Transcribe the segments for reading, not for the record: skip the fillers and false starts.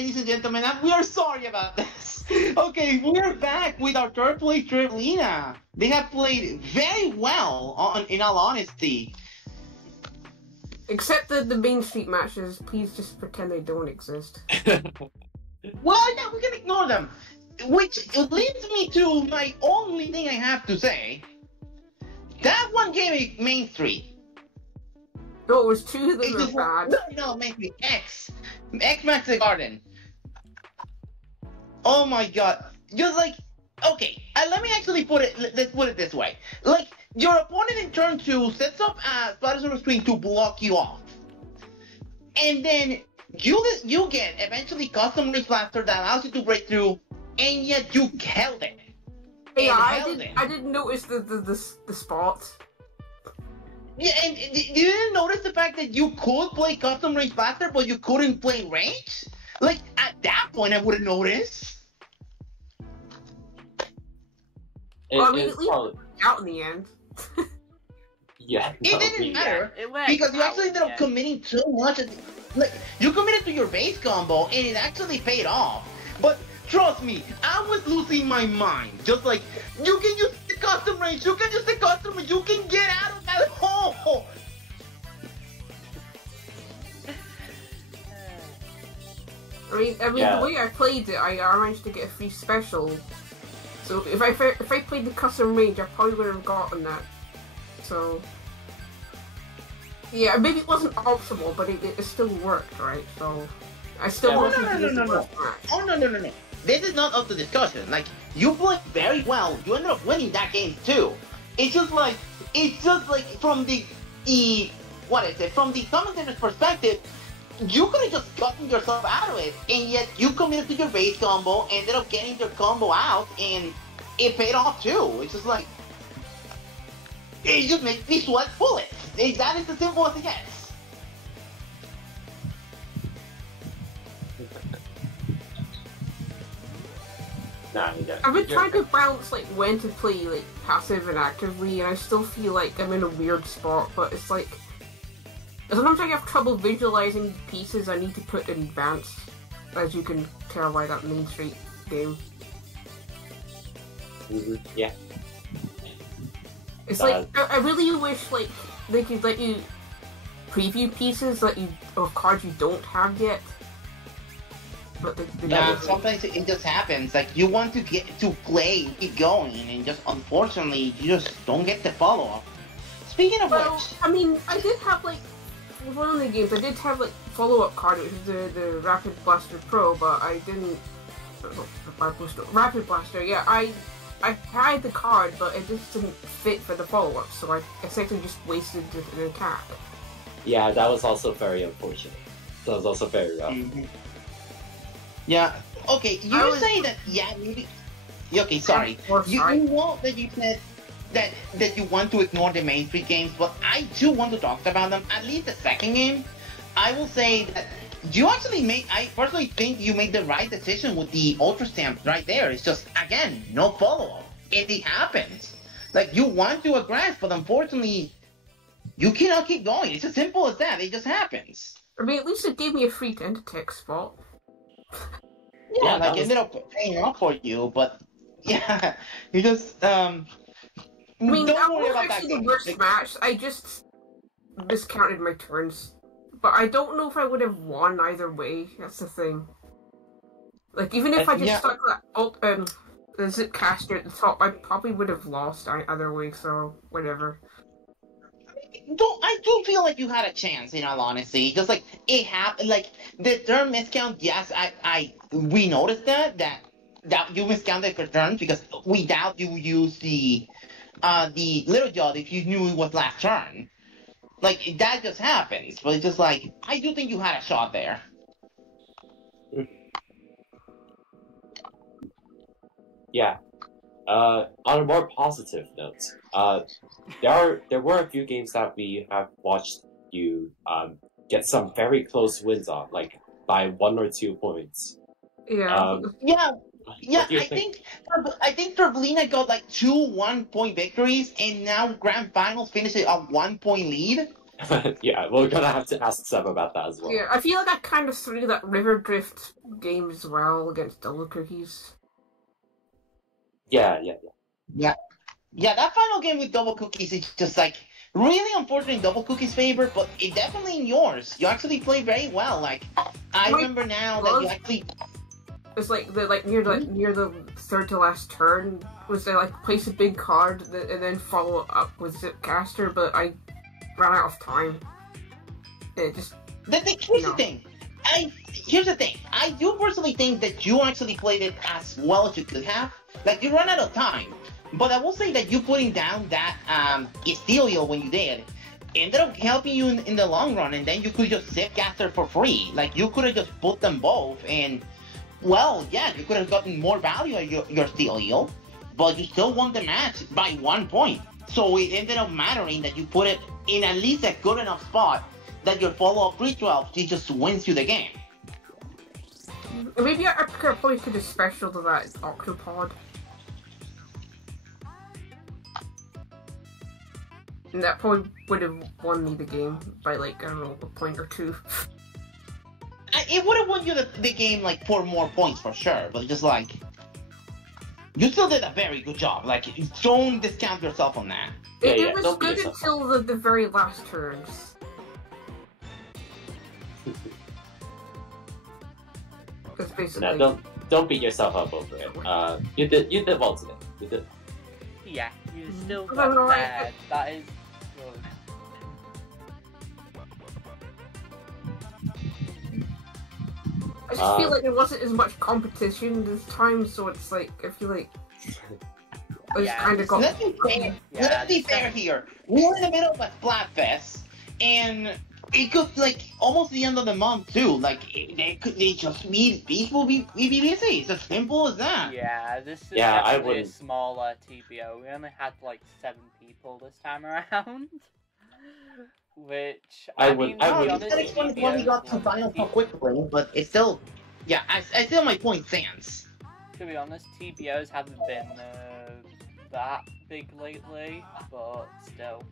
ladies and gentlemen, and we are sorry about this. Okay, we're back with our third place Travelina. They have played very well, in all honesty. Except the Main Street matches, please just pretend they don't exist. Well, yeah, we can ignore them. Which leads me to my only thing I have to say. That one gave a Main Street. No, it was two of them were bad. No, Main Street. X Max the Garden. Oh my god. Just like, okay, let me actually let's put it this way. Like, your opponent in turn 2 sets up a Battlefy screen to block you off. And then you get eventually custom range blaster that allows you to break through, and yet you held it. Yeah, I didn't notice the spot. Yeah, and you didn't notice the fact that you could play custom range blaster, but you couldn't play range? Like, at that point, I wouldn't notice. Well, I mean, at least out in the end. Yeah. It didn't matter, because you actually ended up committing too much. Like, you committed to your base combo, and it actually paid off. But trust me, I was losing my mind. Just like, you can use the custom range, you can use the custom range, you can get out of that hole. I mean, the way I played it, I managed to get a free special. So if I played the custom range, I probably would have gotten that. So yeah, maybe it wasn't optimal, but it still worked, right? So I still wasn't no. Oh no. This is not up to discussion. Like, you played very well. You ended up winning that game too. It's just like from the from the commentator's perspective, you could have just gotten yourself out of it, and yet you committed to your base combo, ended up getting your combo out, and it paid off too. It's just like, it just makes me sweat bullets. That is as simple as it gets. I've been trying to balance like when to play like passive and actively, and I still feel like I'm in a weird spot. But it's like sometimes I have trouble visualizing pieces I need to put in advance, as you can tell by that Main Street game. Yeah. It's like I really wish like they could let you preview pieces of cards you don't have yet. But sometimes it just happens. Like, you want to get to play, keep going, and just unfortunately you just don't get the follow up. Speaking of which, I mean, I did have like one of the games. I did have like follow up card, which is the Rapid Blaster Pro, but I didn't. Rapid Blaster, yeah, I had the card, but it just didn't fit for the follow up, so I essentially just wasted the attack. Yeah, that was also very unfortunate. That was also very rough. Yeah. Okay, you say that. Yeah. Maybe. Okay. Sorry. You know that you said that you want to ignore the Main Street games, but I do want to talk about them. At least the second game, I will say that you actually made. I personally think you made the right decision with the Ultra Stamp right there. It's just, again, no follow up. It happens. Like, you want to aggress, but unfortunately, you cannot keep going. It's as simple as that. It just happens. I mean, at least it gave me a free Tentatex spot. Yeah, like, it ended up paying off for you, but yeah, you just I mean, don't worry that about that. The worst match. I just miscounted my turns, but I don't know if I would have won either way. That's the thing. Like, even if I just stuck that the Zip Caster at the top, I probably would have lost either way. So whatever. I do feel like you had a chance, in all honesty. Just like, it happened, like, the turn miscount, yes, we noticed that you miscounted for turns, because we doubt you used the Little Jot if you knew it was last turn. Like, that just happens, but it's just like, I do think you had a shot there. Yeah. On a more positive note, there were a few games that we have watched you get some very close wins on, like by 1 or 2 points. Yeah. I think Travelina got like 2 1-point victories, and now Grand Finals finished a 1-point lead. Yeah, we're gonna have to ask Seb about that as well. Yeah, I feel like I kind of threw that River Drift game as well against Double Cookies. Yeah. That final game with Double Cookies is just like really unfortunate in Double Cookies' favor, but it definitely in yours. You actually played very well. Like I remember now that you actually. It's like near the third to last turn was to like place a big card and then follow up with Zipcaster, but I ran out of time. It just Here's the thing. Here's the thing. I do personally think that you actually played it as well as you could have. Like you ran out of time, but I will say that you putting down that Estelial when you did ended up helping you in the long run, and then you could just Zipcaster for free. Like you could have just put them both and. Well, yeah, you could have gotten more value out of your Steel, but you still won the match by 1 point. So it ended up mattering that you put it in at least a good enough spot that your follow-up 3-12 just wins you the game. Maybe I probably could have special to that Octopod. And that probably would have won me the game by like, I don't know, a point or two. It would have won you the game like 4 more points for sure, but just like you still did a very good job. Like don't discount yourself on that. It was good until the very last turns. Because basically, don't beat yourself up over it. You did well today. You did. Yeah, you still got bad. That is good. I just feel like there wasn't as much competition this time, so it's like, I feel like I just kind of got... Let's be fair here. We're in the middle of a Splatfest, and it could, like, almost the end of the month, too. Like, they just need people be busy. It's as simple as that. Yeah, this is actually a smaller TBO. We only had, like, 7 people this time around. Which I mean, that explains why we got to final so quickly, but it's still, yeah, I still my point stands. To be honest, TBOs haven't been that big lately, but still,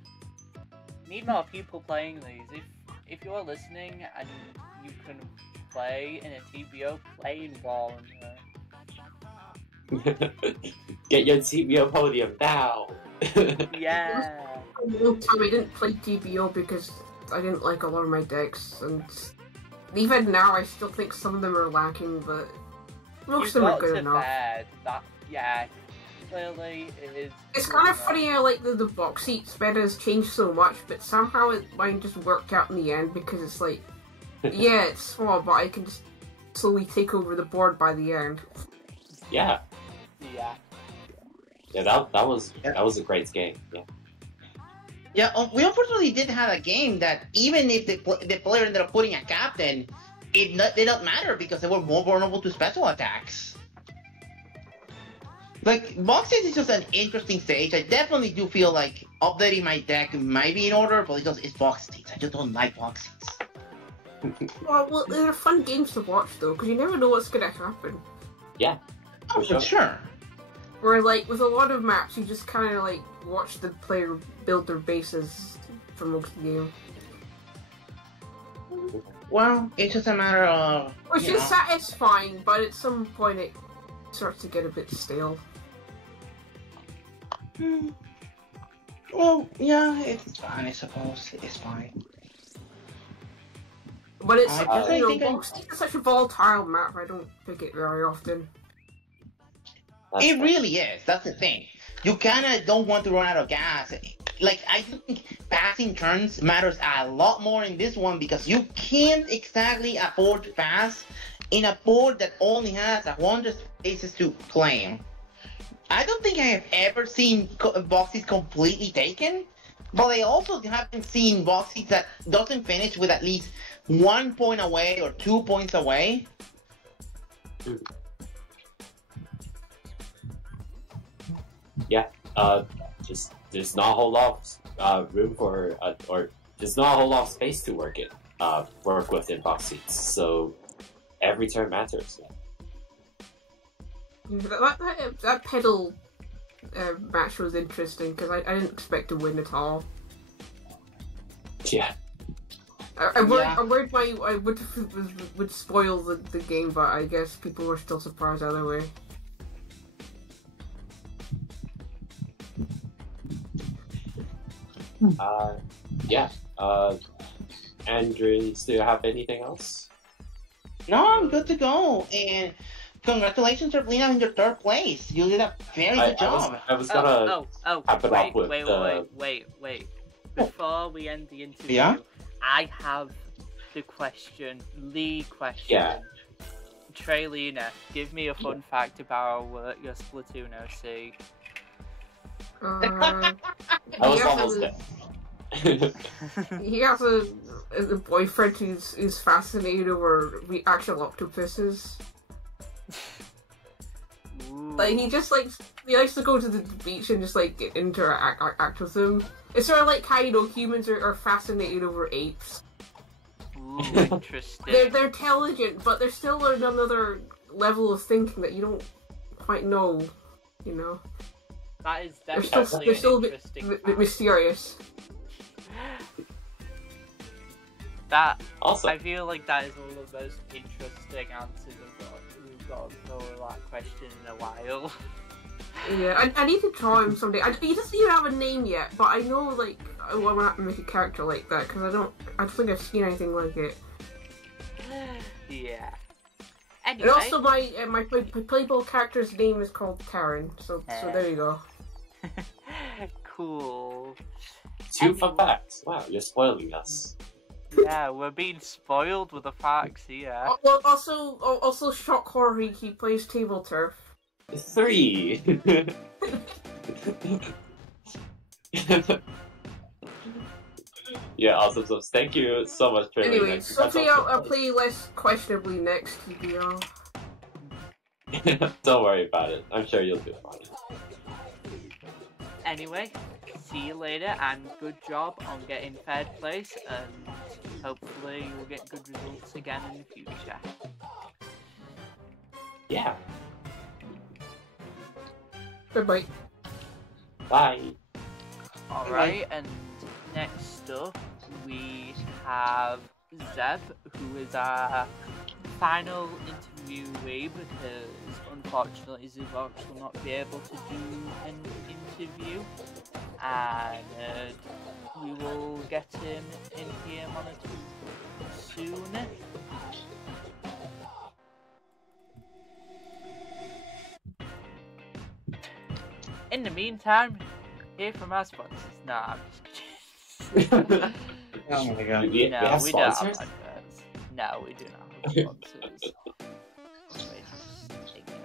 need more people playing these. If you're listening and you can play in a TBO, play in War. Get your TBO podium now. Yeah. I didn't play TBO because I didn't like a lot of my decks, and even now I still think some of them are lacking, but most of them are good enough. Clearly it is. It's kind of funny how like the box seats meta has changed so much, but somehow mine just worked out in the end because it's like, yeah, it's small, but I can just slowly take over the board by the end. Yeah. Yeah. Yeah, that was a great game. Yeah. Yeah, we unfortunately did have a game that even if the player ended up putting a captain, it did not matter because they were more vulnerable to special attacks. Like, box seats is just an interesting stage. I definitely do feel like updating my deck might be in order, but it's box seats. I just don't like box seats. Well, they're fun games to watch though, because you never know what's going to happen. Yeah. Oh, for sure. Or like with a lot of maps, you just kind of like watch the player build their bases for most of the game. Well, it's just a matter of which is satisfying, but at some point it starts to get a bit stale. Well, yeah, it's fine. I suppose it's fine. But it's it's such a volatile map. I don't pick it very often. It really is. That's the thing. You kind of don't want to run out of gas. Like, I think passing turns matters a lot more in this one because you can't exactly afford to pass in a board that only has 100 spaces to claim. I don't think I have ever seen boxes completely taken, but I also haven't seen boxes that doesn't finish with at least 1 point away or 2 points away. Yeah, just there's not a whole lot of room for, or there's not a whole lot of space to work with in box seats. So every turn matters. That pedal match was interesting because I didn't expect to win at all. Yeah. I'm worried I would spoil the game, but I guess people were still surprised either way. Yeah. Andrews, do you have anything else? No, I'm good to go. And congratulations, Serblina, on your third place. You did a very good job. I was gonna wrap it up with wait. Before we end the interview, I have the question. Yeah. Traylina, give me a fun fact about your Splatoon OC. I was almost there. He has a boyfriend who's fascinated over actual octopuses. Like he likes to go to the beach and just like interact with them. It's sort of like how humans are fascinated over apes. Ooh, interesting. They're intelligent, but they're still on another level of thinking that you don't quite know. You know. That is definitely they're still a bit mysterious. That also, I feel like that is one of the most interesting answers we've got for that question in a while. Yeah, I need to draw him someday. He doesn't even have a name yet, but I know like I want to make a character like that because I don't think I've seen anything like it. Yeah. Anyway. And also my playable character's name is called Karen, so there you go. Cool. Two fun facts. Wow, you're spoiling us. Yeah, we're being spoiled with the facts here. Well, also shock horror. He plays Tableturf. 3. Yeah, awesome. So thank you so much for. Anyway, something I'll play less questionably next TBR. Don't worry about it. I'm sure you'll do fine. Anyway, see you later, and good job on getting third place, and hopefully you'll get good results again in the future. Yeah. Goodbye. Bye. Alright, and next up we have Zeb, who is our final interviewee, because unfortunately Zuvox will not be able to do an interview, and we will get him in here monitored soon. In the meantime, hear from our sponsors. Nah, I'm just kidding. Oh my god. We No, have we don't have sponsors? sponsors. No, we do not have sponsors. Wait, just take them.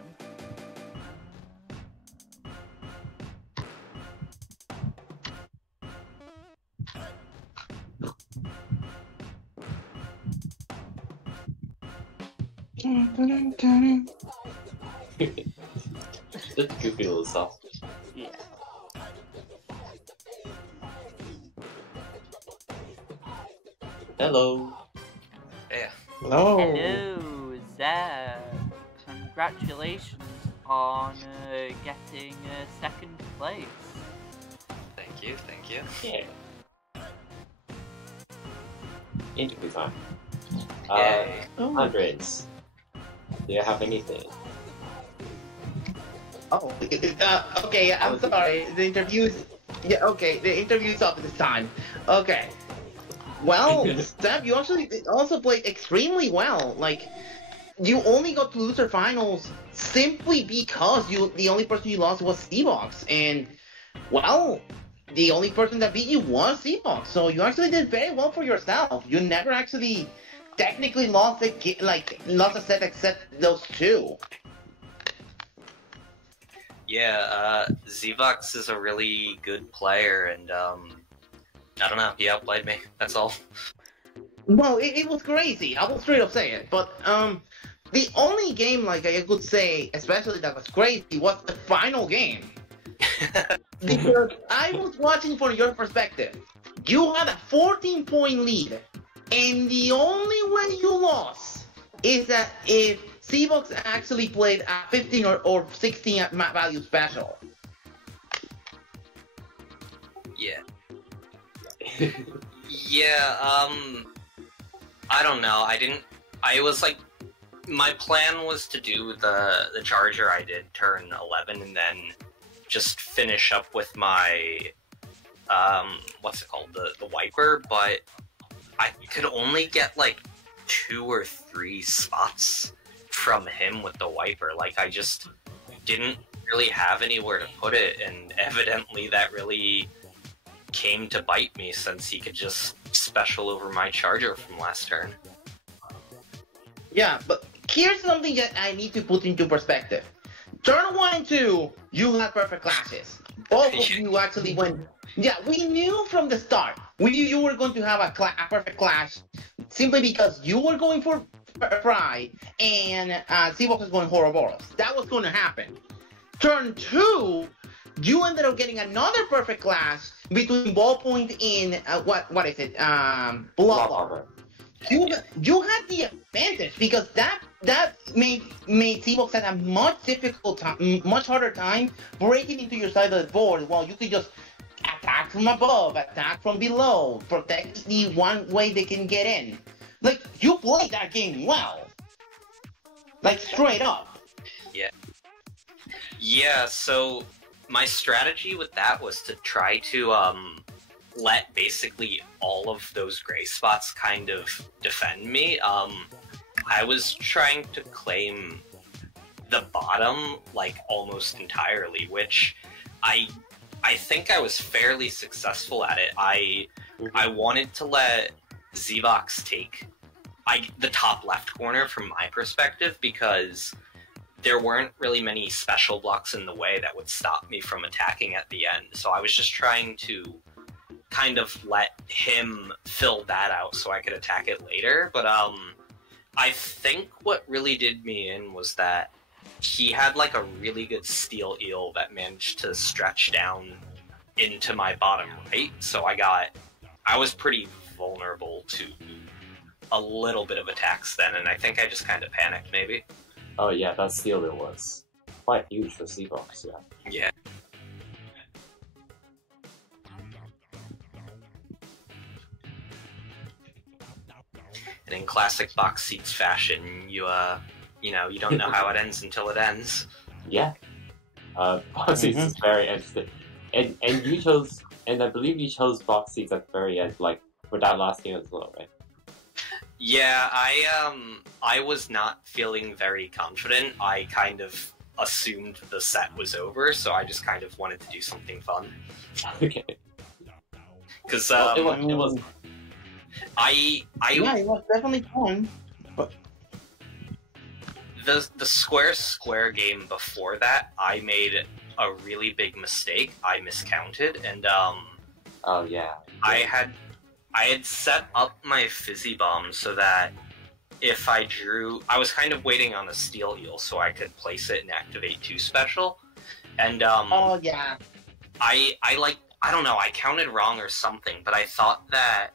Just goofy little stuff. Yeah. Hello. Yeah. Hello. Hello, Zeb. Congratulations on getting second place. Thank you. Yeah. Interview time. Yay. Andres, do you have anything? Oh, okay, I'm sorry. The interview's up this time. Okay. Well, Steph, you actually also played extremely well. Like, you only got to loser finals simply because the only person you lost was Seabox, and well, the only person that beat you was Seabox. So you actually did very well for yourself. You never actually technically lost a set except those two. Yeah, Zvox is a really good player, and I don't know, he outplayed me, that's all. Well, it was crazy. I will straight up say it. But the only game I could say, especially that was crazy, was the final game. Because I was watching from your perspective. You had a 14-point lead, and the only way you lost is that if Seabox actually played a 15 or 16 at map value special. Yeah. Yeah, I don't know. I was like, my plan was to do the charger I did turn 11 and then just finish up with my, what's it called? The wiper, but I could only get like 2 or 3 spots from him with the wiper. Like, I just didn't really have anywhere to put it, and evidently that really came to bite me since he could just special over my charger from last turn. Yeah, but here's something that I need to put into perspective. Turn 1 and 2, you had perfect classes. Both of you actually went... Yeah, we knew from the start. We knew you were going to have a perfect clash simply because you were going for Fry and Seabox was going Ouroboros. That was going to happen. Turn 2, you ended up getting another perfect clash between Ballpoint and what is it? Bloodborne. You had the advantage because that made Seabox have a much harder time breaking into your side of the board, while you could just attack from above, attack from below, protect the one way they can get in. Like, you played that game well. Like, straight up. Yeah. Yeah, so my strategy with that was to try to let basically all of those gray spots kind of defend me. I was trying to claim the bottom like almost entirely, which I think I was fairly successful at it. I wanted to let Zvox take the top left corner from my perspective because there weren't really many special blocks in the way that would stop me from attacking at the end. So I was just trying to kind of let him fill that out so I could attack it later. But I think what really did me in was that he had like a really good steel eel that managed to stretch down into my bottom right. So I was pretty vulnerable to a little bit of attacks then, and I think I just kind of panicked maybe. Oh yeah, that steel eel was quite huge for Seabox, yeah. Yeah. And in classic box seats fashion, you don't know how it ends until it ends. Yeah. Box seats is very interesting. And you chose, and I believe you chose box seats at the very end, like, for that last game as well, right? Yeah, I was not feeling very confident. I kind of assumed the set was over, so I just kind of wanted to do something fun. Okay. Because, it was... Yeah, it was definitely fun. But the square game before that, I made a really big mistake. I miscounted, and oh yeah. I had set up my fizzy bomb so that if I I was kind of waiting on a steel eel so I could place it and activate 2 special, and oh yeah. I don't know, I counted wrong or something, but I thought that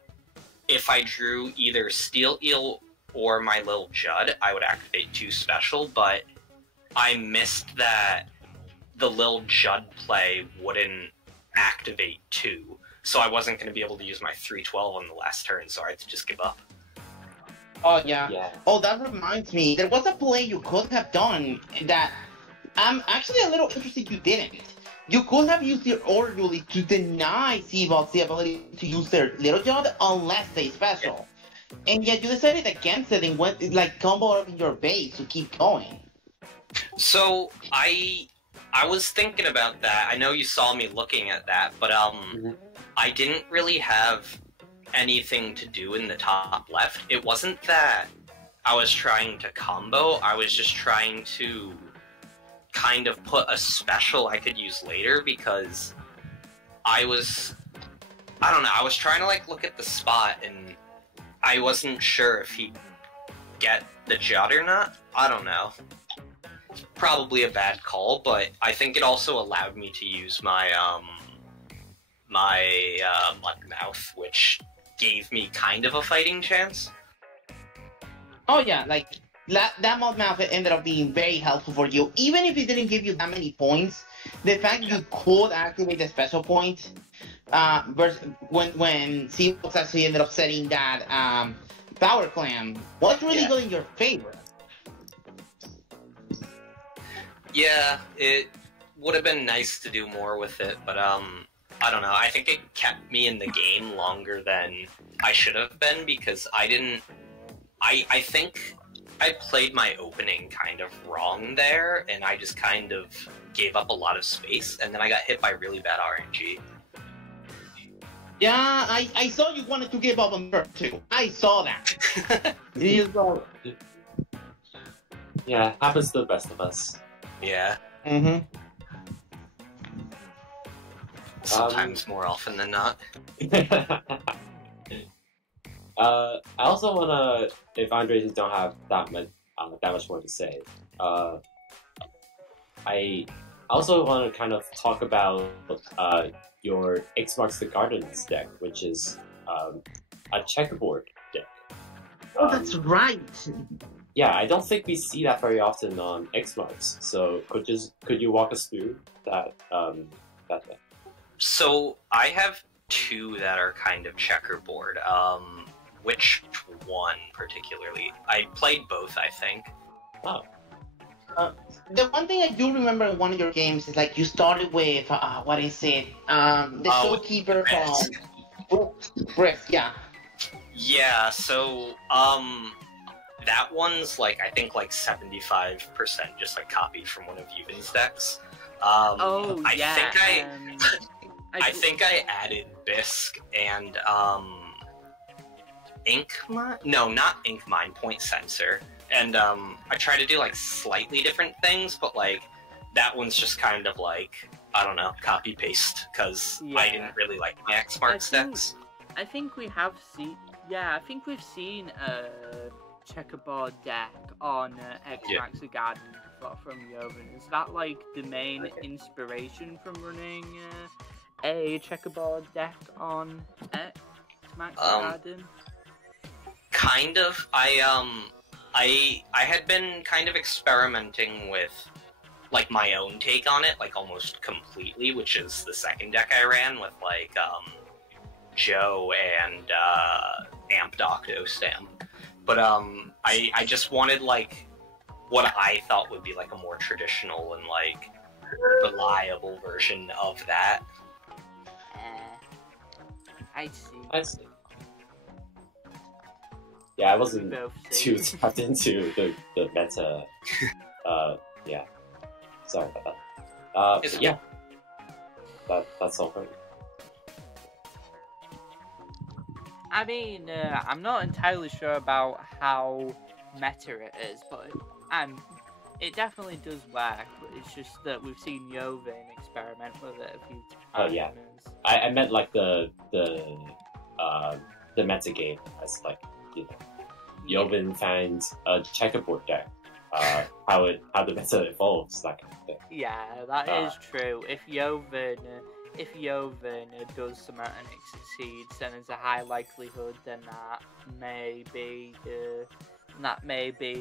if I drew either Steel Eel or my Lil Judd, I would activate 2 special, but I missed that the Lil Judd play wouldn't activate 2, so I wasn't going to be able to use my 312 on the last turn, so I had to just give up. Oh yeah. Oh, that reminds me, there was a play you could have done that I'm actually a little interested you didn't. You could have used your Orderly to deny Seabox the ability to use their Little Judd unless they special. And yet you decided against it and went, like, combo up in your base to keep going. So, I was thinking about that. I know you saw me looking at that, but I didn't really have anything to do in the top left. It wasn't that I was trying to combo, I was just trying to kind of put a special I could use later because I was trying to like look at the spot and I wasn't sure if he'd get the Judd or not. I don't know. It's probably a bad call, but I think it also allowed me to use my Mudmouth, which gave me kind of a fighting chance. Oh yeah, like that Mudmouth ended up being very helpful for you. Even if it didn't give you that many points, the fact you could activate the special point when Seafox actually ended up setting that power clam, what's really good in your favor? Yeah, it would have been nice to do more with it, but I don't know. I think it kept me in the game longer than I should have been because I didn't. I think I played my opening kind of wrong there, and I just kind of gave up a lot of space, and then I got hit by really bad RNG. Yeah, I saw you wanted to give up on her too. I saw that. Yeah, happens to the best of us. Yeah. Mm-hmm. Sometimes more often than not. I also wanna, if Andres don't have that much more to say, I also want to kind of talk about your X Marks the Gardens deck, which is a checkerboard deck. Oh, that's right. Yeah, I don't think we see that very often on X Marks. So could you walk us through that that deck? So I have two that are kind of checkerboard. Which one particularly? I played both, I think. Oh. The one thing I do remember in one of your games is like you started with what is it? The Soulkeeper Brisk, yeah. Yeah, so that one's like I think like 75% just like copied from one of Yuvin's decks. I think I added Bisque and Ink Mine? No, not Ink Mine, Point Sensor. And I try to do like slightly different things, but like that one's just kind of like, I don't know, copy paste, because I didn't really like my X Marks decks. I think we have seen, I think we've seen a checkerboard deck on X Marks the Garden from Yovan. Is that like the main inspiration from running a checkerboard deck on X Marks the Garden? Kind of. I had been kind of experimenting with like my own take on it, like almost completely, which is the second deck I ran with like Joe and Amped Octostam. But I just wanted like what I thought would be like a more traditional and like reliable version of that. I see. Yeah, I wasn't too tapped into the meta. Yeah. Sorry about that. Yeah. That's all for me. I mean, I'm not entirely sure about how meta it is, but it definitely does work. But it's just that we've seen Yovan experiment with it a few times. Oh yeah. I meant like the meta game as like, you know, Yovan finds a checkerboard deck, how the meta evolves, that kind of thing. Yeah, that is true. If Yovan does something and it succeeds, then there's a high likelihood then that maybe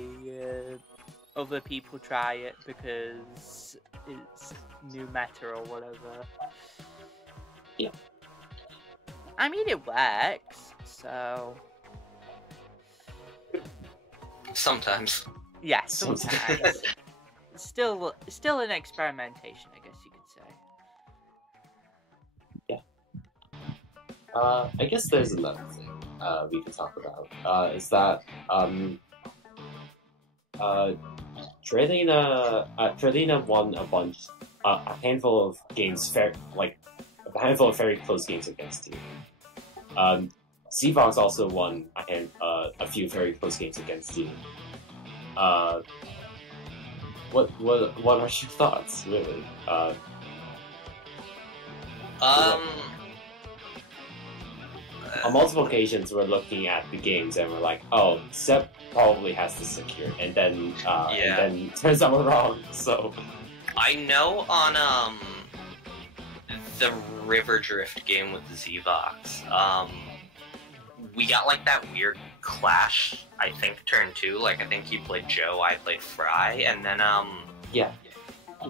other people try it because it's new meta or whatever. Yeah. I mean, it works, so... Sometimes. Yeah, sometimes. Still an experimentation, I guess you could say. Yeah. I guess there's another thing we could talk about. Is that Trelina won a handful of games, a handful of very close games against you. Seafox also won a few very close games against you. What are your thoughts, really? On multiple occasions, we're looking at the games and we're like, "Oh, Sep probably has to secure," and then turns out we're wrong. So I know on the River Drift game with the Zvox, we got like that weird clash. I think turn 2. Like I think you played Joe, I played Fry, and then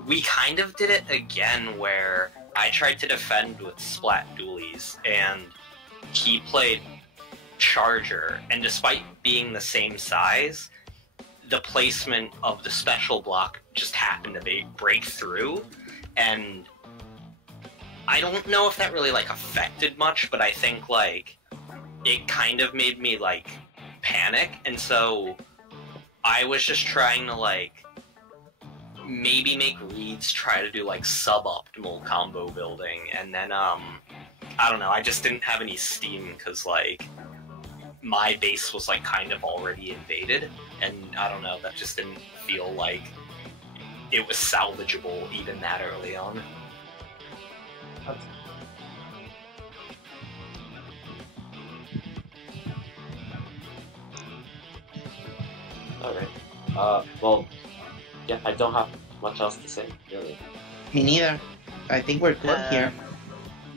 we kind of did it again where I tried to defend with Splat Dualies, and he played Charger, and despite being the same size, the placement of the special block just happened to break through, and I don't know if that really, like, affected much, but I think, like, it kind of made me, like, panic, and so I was just trying to, like, maybe make reads try to do, like, suboptimal combo building, and then, I don't know, I just didn't have any steam, because, like, my base was, like, kind of already invaded, and I don't know, that just didn't feel like it was salvageable even that early on. Alright. Well, yeah, I don't have much else to say, really. Me neither. I think we're good here.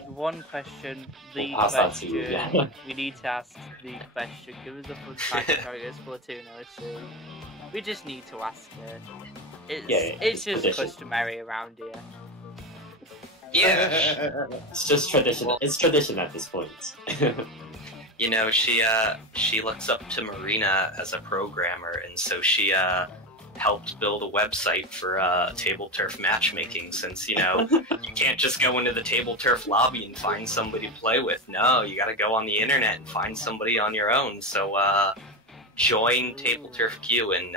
One question, We'll pass that to you, yeah. We need to ask the question. Give us a fun fact about Splatoon OC. We just need to ask it. It's just tradition. customary around here. Yeah. It's just tradition. It's tradition at this point. You know, she looks up to Marina as a programmer, and so she helped build a website for Tableturf matchmaking, since, you know, you can't just go into the Tableturf lobby and find somebody to play with. No, you gotta go on the internet and find somebody on your own. So join Tableturf Q and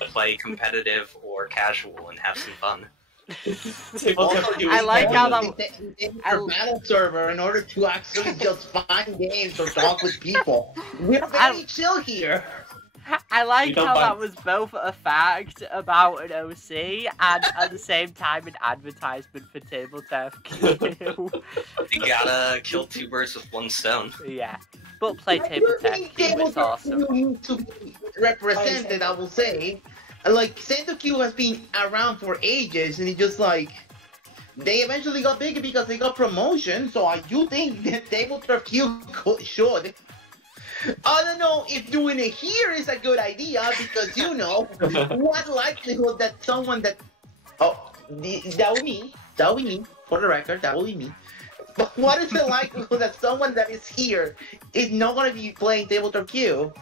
play competitive or casual and have some fun. I like how that battle server in order to actually just find games or talk with people. We're very chill here. I like how that was both a fact about an OC and at the same time an advertisement for Tableturf Q. You gotta kill two birds with one stone. Yeah, but play Tableturf Q, it's awesome. To be represented, I will say. Like, Santa Q has been around for ages, and it's just like, they eventually got bigger because they got promotion, so I do think that Tableturf Q should. I don't know if doing it here is a good idea, because, you know, what likelihood that someone that... Oh, that would be me, for the record, that would be me. But what is the likelihood that someone that is here is not going to be playing Tableturf Q?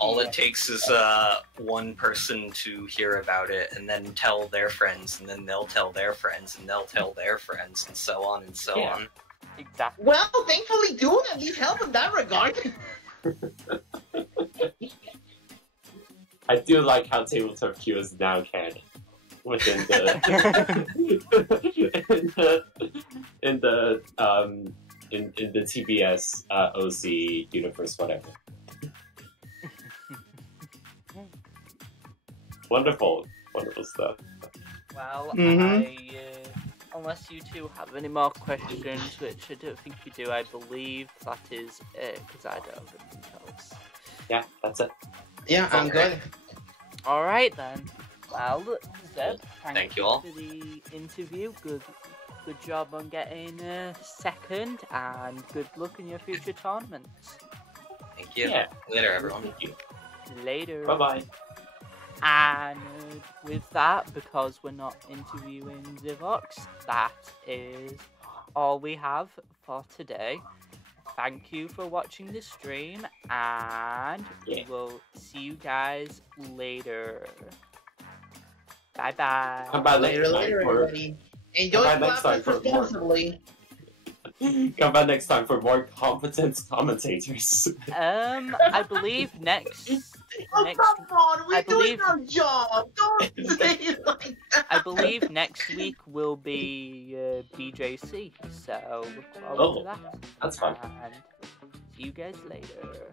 All it takes is one person to hear about it, and then tell their friends, and then they'll tell their friends, and they'll tell their friends, and so on and so on. Exactly. Well, thankfully, Dune at least help in that regard. I do like how Tableturf Q is now canon within the in the TBS OC universe, whatever. Wonderful stuff. Well, unless you two have any more questions, which I don't think you do, I believe that is it, because I don't have anything else. Yeah, that's it. Yeah, I'm good. Alright then. Well, Zeb, thank you all for the interview. Good job on getting second, and good luck in your future tournaments. Thank you. Yeah. Later, everyone. Thank you. Later. Bye-bye. And with that, because we're not interviewing Zivox, that is all we have for today. Thank you for watching the stream, and we will see you guys later. Bye-bye. Come back Later, everybody. Enjoy Flappers responsibly. Come back next time for more competent commentators. I believe next. Come on, we're doing our job. Don't say it like that. I believe next week will be BJC, so look forward to that. That's fine. And see you guys later.